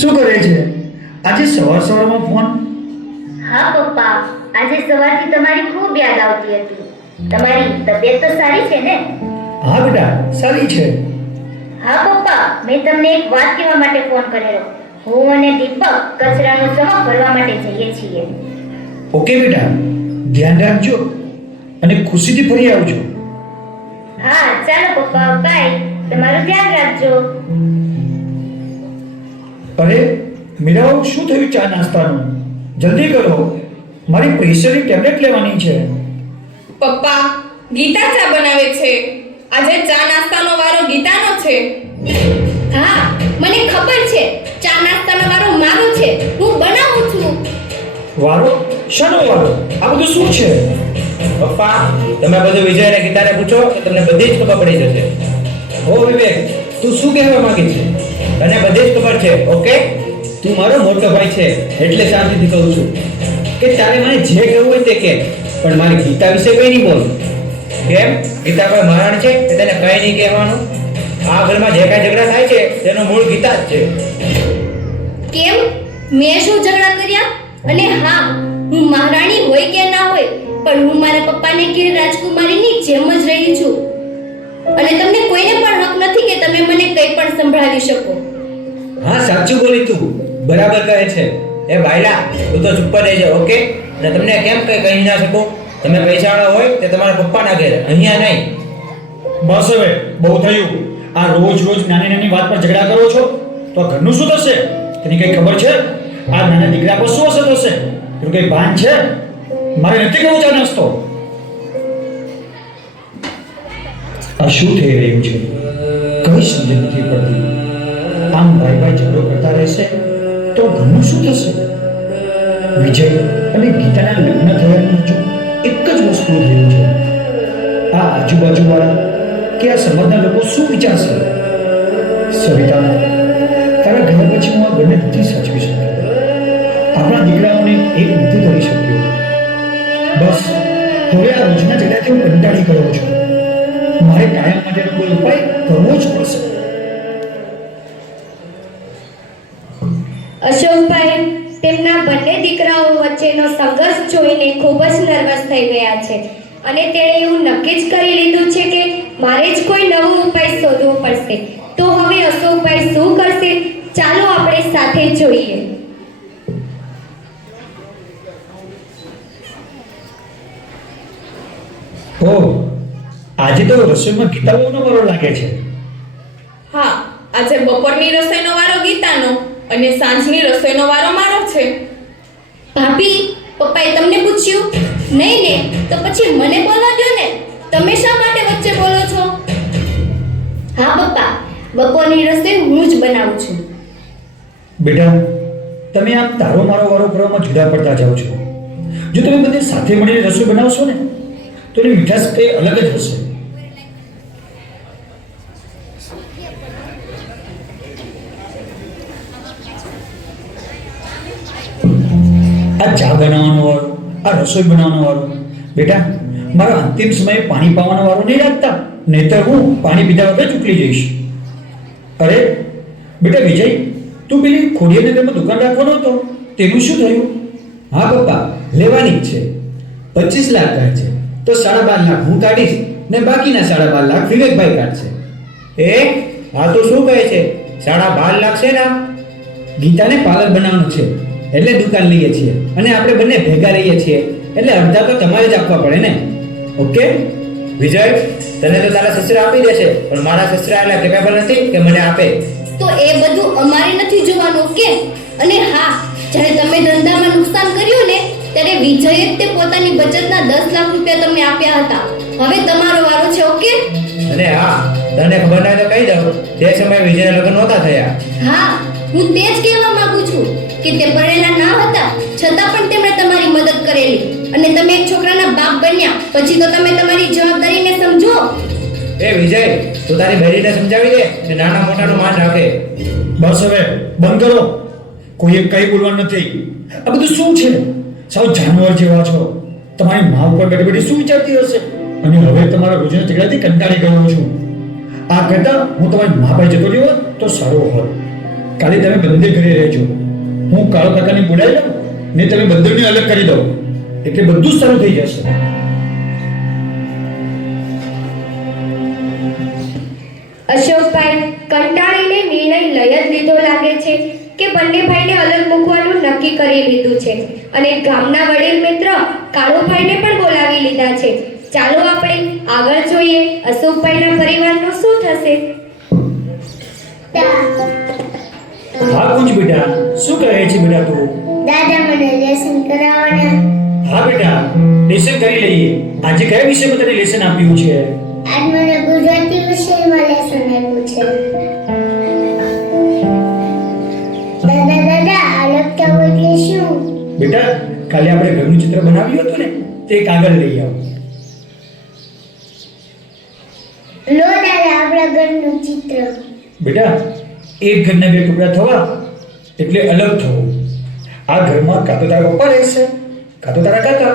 શું કરે છે આજે સવારમાં ફોન? હા પપ્પા, આજે સવારથી તમારી ખૂબ યાદ આવતી હતી. તમારી તબિયત તો સારી છે ને? હા બેટા, સારી છે. હા પપ્પા, મેં તમને એક વાત કહેવા માટે ફોન કરેલો. હું અને દીપક કચરાનો જમા ભરવા માટે જઈએ છીએ. ઓકે બેટા, ધ્યાન રાખજો અને ખુશીથી ફરી આવજો. હા ચાલો પપ્પા, બાય. તમારું ધ્યાન રાખજો. અરે મીરાઓ, શું થયું ચા નાસ્તાનું? જલ્દી કરો, મારી પ્રેશરની ટેબ્લેટ લેવાની છે. પપ્પા, ગીતા ચા બનાવે છે. આજે ચા નાસ્તાનો વારો ગીતાનો છે. હા, મને ખબર છે. ચા નાસ્તાનો વારો મારો છે. હું બનાવું છું. વારો? શાનો વારો? આ બધું શું છે? પપ્પા, તમે બધું વિજય અને ગીતાને પૂછો તો તમને બધી જ ખબર પડી જશે. ઓ વિવેક, તું શું કહેવા માંગે છે? તને બધી જ ખબર છે, ઓકે? તું મારો મોટો ભાઈ છે એટલે શાંતિથી કહું છું કે તારે મને જે કહેવું હોય તે કહે, પણ મારી ગીતા વિશે કંઈ નહીં બોલ. કેમ? ગીતા કોઈ મહારાણ છે કે તેને કંઈ નહીં કહેવાનું? આ ઘરમાં જે કાંઈ ઝઘડા થાય છે તેનો મૂળ ગીતા જ છે. કેમ? મેં શું ઝઘડા કર્યા? અને હા, હું મહારાણી હોય કે ના હોય, પણ હું મારા પપ્પાને ઘેર રાજકુમારીની જેમ જ રહી છું. અને તમને કોઈને પણ હક નથી કે તમે મને કંઈ પણ સંભળાવી શકો. હા, સાચું બોલી તું. બરાબર કહે છે. એ બાયલા, તું તો ચૂપ જ રહેજે, ઓકે? અને તમને કેમ કંઈ કહી ના શકું? તમે પૈસાવાળા હોય તે તમારા પપ્પાના ઘેર, અહીંયા નહીં. બસ હવે, બહુ થયું. આ રોજ નાની નાની વાત પર ઝઘડા કરો છો તો આ ઘરનું શું થશે? તેની કઈ ખબર છે? આ નાના દીકરા પર શું અસર થશે? એનું કઈ ભાન છે? મારે નથી કહું ચા નાસ્તો. આ શું થઈ રહ્યું છે? કઈ સમજ નથી પડતી. આમ ભાઈ ઝઘડો કરતા રહેશે તો ઘરનું શું થશે? વિજય અને ગીતાના લગ્ન થયાનું હજુ એક જ વસ્તુ થયું છે. આ આજુબાજુવાળા કે આ સમાજના લોકો શું વિચારશે? સવિતા, તારા ઘર પછી હું આ ઘરને નથી સાચવી શક્યો. આપણા દીકરાઓને એક નથી કરી શક્યો. બસ હવે આ રોજના ઝઘડાથી હું કંટાળી ગયો છું. મારે કાયમ માટેનો કોઈ ઉપાય કરવો જ પડશે. અશોકભાઈ તેમના બંને દીકરાઓ વચ્ચેનો સંઘર્ષ જોઈને ખૂબ જ નર્વસ થઈ ગયા છે અને તેણે એવું નક્કી જ કરી લીધું છે કે મારે જ કોઈ નવો ઉપાય શોધવો પડશે. તો હવે અશોકભાઈ શું કરશે? ચાલો આપણે સાથે જોઈએ. ઓહ, આજે તો રસોઈમાં ગીતાઓનો વારો લાગે છે. હા, આજે બપોરની રસોઈનો વારો ગીતાનો અને સાંજની રસોઈનો વારો મારો છે. ભાભી, પપ્પાએ તમને પૂછ્યું? નહીં ને, તો પછી મને બોલવા દો ને. તમે શા માટે વચ્ચે બોલો છો? હા પપ્પા, બપોરની રસોઈ હું જ બનાવું છું. બેટા, તમે આમ તારો મારો વારો કરવામાં જુદા પડતા જાઓ છો. જો તમે બધે સાથે મળીને રસોઈ બનાવશો ને તો એની મીઠાશ કંઈ અલગ જ હશે. આ ચા બનાવવાનો વારો, આ રસોઈ બનાવવાનો વારો. બેટા, મારા અંતિમ સમયે પાણી પાવાનો વારો નહીં રાખતા, નહીતર હું પાણી પીધા વગર જ ઉકલી જઈશ. અરે બેટા વિજય, તું પેલી ખોડિયાનગરમાં દુકાન રાખવાનો હતો, તેનું શું થયું? હા પપ્પા, લેવાની જ છે. 25 લાખ કહે છે તો 12.5 લાખ હું કાઢીશ ને બાકીના 12.5 લાખ વિવેકભાઈ કાઢશે. હા તો શું કહે છે? 12.5 લાખ છે ને? ગીતાને પાર્લર બનાવવાનું છે એટલે દુકાન લઈએ છીએ અને આપણે બંને ભેગા રહીએ છીએ એટલે અડધા તો તમારે જ આપવા પડે ને, ઓકે? વિજય, તને તો તારા સસરા આપી દેશે, પણ મારા સસરા એટલે કેપેબલ નથી કે મને આપે. તો એ બધું અમારે નથી જોવાનું કે? અને હા, જ્યારે તમે ધંધામાં નુકસાન કર્યું ને ત્યારે વિજયે જ તે પોતાની બચતના 10 લાખ રૂપિયા તમને આપ્યા હતા. હવે તમારો વારો છે, ઓકે? અને હા, તને ખબર ના તો કહી દઉં, તે સમયે વિજયના લગ્ન નહોતા થયા. હા, હું તે જ કહેવા માંગુ છું કે તે ભણેલા ના હતા છતાં પણ તેમણે તમારી મદદ કરેલી અને તમે એક છોકરાના બાપ બન્યા પછી તો તમે તમારી જવાબદારીને સમજો. એ વિજય, તું તારી બહેરીને સમજાવી દે કે નાના મોટાનું માન રાખે. બસ હવે બંધ કરો. કોઈએ કઈ બોલવાનું નથી. આ બધું શું છે? સાવ જાનવર જેવા છો. તમારી મા ઉપર બેઠી બેઠી શું વિચારતી હશે? અને હવે તમારા રોજના ઝઘડાથી કંટાળી ગયો છું. આ કરતા હું તમારી મા પાસે જતો રહ્યો તો સારું હોત. કાલે તમે બંને ઘરે રહેજો. હું કાળો કાકાને બોલાવી લઉં ને તમે બંદરને અલગ કરી દો એટલે બધું જ સારું થઈ જશે. અશોકભાઈ કંટાળીને નિર્ણય લઈ જ લીધો લાગે છે કે બંને ભાઈને અલગ મૂકવાનું નક્કી કરી લીધું છે અને ગામના વડીલ મિત્ર કાળુભાઈને પણ બોલાવી લીધા છે. ચાલો આપણે આગળ જોઈએ અશોકભાઈના પરિવારનું શું થશે. હા કુંજ બેટા, શું કહે છે બેટા તું? દાદા મને લેસન કરાવવાના. હા બેટા, લેસન કરી લઈએ. આજે કયા વિષયમાં તને લેસન આપ્યું છે? આજ મને ગુજરાતી વિષયમાં લેસન આપ્યું છે. દાદા અલગ થવું એટલે શું? બેટા, કાલે આપણે ઘરનું ચિત્ર બનાવ્યું હતું ને, તે કાગળ લઈ આવો. લો દાદા આપણા ઘરનું ચિત્ર. બેટા, એક ઘરના બે ટુકડા થવા એટલે અલગ થવું. આ ઘરમાં કાં તો તારા પપ્પા રહેશે, કાં તો તારા કાકા.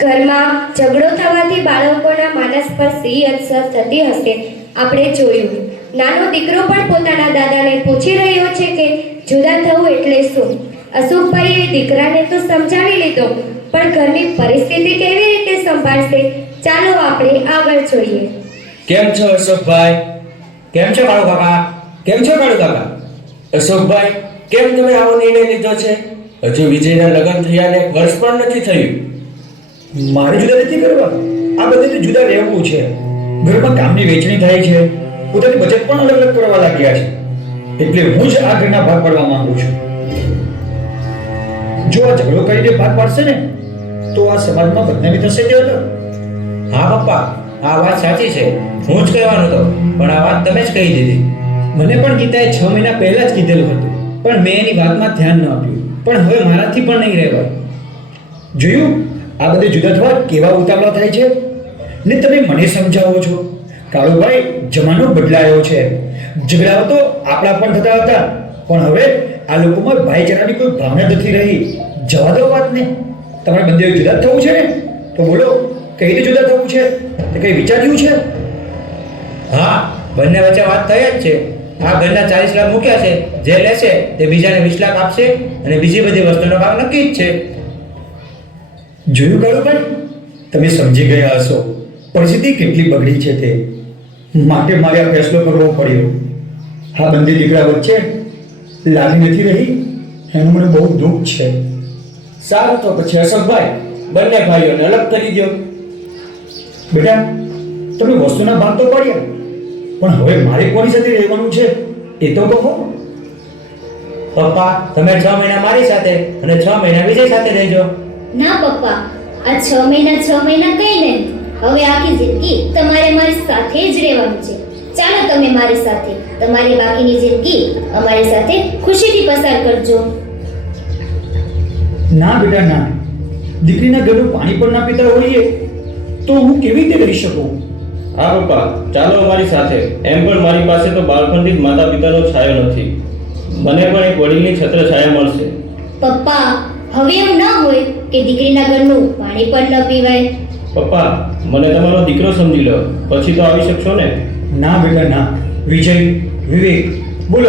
ઘરમાં ઝઘડો થવાથી બાળકોના માનસ પર સી અસર થતી હશે આપણે જોયું. નાનો દીકરો પણ પોતાના દાદાને પૂછી રહ્યો છે કે જુદા થવું એટલે શું. અશોકભાઈએ દીકરાને તો સમજાવી લીધો પણ ઘરની પરિસ્થિતિ કેવી રીતે સંભાળશે ચાલો આપણે આગળ જોઈએ. કેમ છો અશોકભાઈ? કેમ છો કાળુ કાકા? કેમ છો કાળુ કાકા? અશોકભાઈ, કેમ તમે આવો નિર્ણય લીધો છે? હજુ વિજયના લગ્ન થયાને એક વર્ષ પણ નથી થયું. મારે જુદા નથી કરવા, આ બધે જુદા રહેવું છે. ઘરમાં કામની વહેંચણી થાય છે, પોતાની બચત પણ અલગ અલગ કરવા લાગ્યા છે. એટલે હું જ આ ઘરના ભાગ પાડવા માંગુ છું. જો આ ઝઘડો કરીને ભાગ પાડશે ને તો આ સમાજમાં બદનામી થશે તે અલગ. હા પપ્પા, આ વાત સાચી છે. હું જ કહેવાનો હતો પણ આ વાત તમે જ કહી દીધી. મને પણ ગીતાએ 6 મહિના પહેલા જ કીધેલું હતું પણ મેં એની વાતમાં ધ્યાન ન આપ્યું. પણ હવે મારાથી પણ નહીં રહેવાય. જોયું આ બધે જુદા થવા કેવા ઉતાવળા થાય છે ને તમે મને સમજાવો છો. કાળુભાઈ, જમાનો બદલાયો છે. ઝઘડાઓ તો આપણા પણ થતા હતા પણ હવે આ લોકોમાં ભાઈચારાની કોઈ ભાવના નથી રહી. જવા દો વાતને. તમારે બંને જુદા થવું છે ને તો બોલો કઈ રીતે જુદા થવું છે તે કઈ વિચાર્યું છે? હા, બંને વચ્ચે વાત થઈ જ છે. આ ઘરના 40 લાખ મૂક્યા છે. જે લેશે તે બીજાને 20 લાખ આપશે અને બીજી બધી વસ્તુનો ભાગ નક્કી જ છે. જોયું કાળુભાઈ, તમે સમજી ગયા હશો પરિસ્થિતિ કેટલી બગડી છે તે માટે મારે આ ફેસલો કરવો પડ્યો. આ બંને દીકરા વચ્ચે લાગણી નથી રહી એનું મને બહુ દુઃખ છે. સારું, તો પછી અશોકભાઈ બંને ભાઈઓને અલગ કરી દો. બેટા, તમે વસ્તુના ભાગ તો પાડ્યા પણ હવે મારે કોની સાથે રહેવાનું છે એ તો કહો. પપ્પા, તમે 6 મહિના મારી સાથે અને 6 મહિના વિજય સાથે રહેજો. ના પપ્પા, આ 6 મહિના કઈ નહીં. હવે આખી જિંદગી તમારે મારી સાથે જ રહેવાનું છે. ચાલો તમે મારી સાથે તમારી બાકીની જિંદગી અમારી સાથે ખુશીથી પસાર કરજો. ના બેટા ના, દીકરીના ઘરનું પાણી પણ ના પીતા હોઈએ તો હું કેવી રીતે રહી શકું? હા પપ્પા, ચાલો અમારી સાથે. એમ પણ મારી પાસે તો બાળપણથી જ માતા પિતાનો છાયો નથી. મને પણ એક વડીલની છત્ર છાયા મળશે. પપ્પા, હવે એમ ન હોય કે દીકરીના ઘરનું પાણી પણ ન પીવાય. પપ્પા, મને તમારો દીકરો સમજી લો, પછી તો આવી શકશો ને? ના બેટા ના. વિજય, વિવેક, બોલો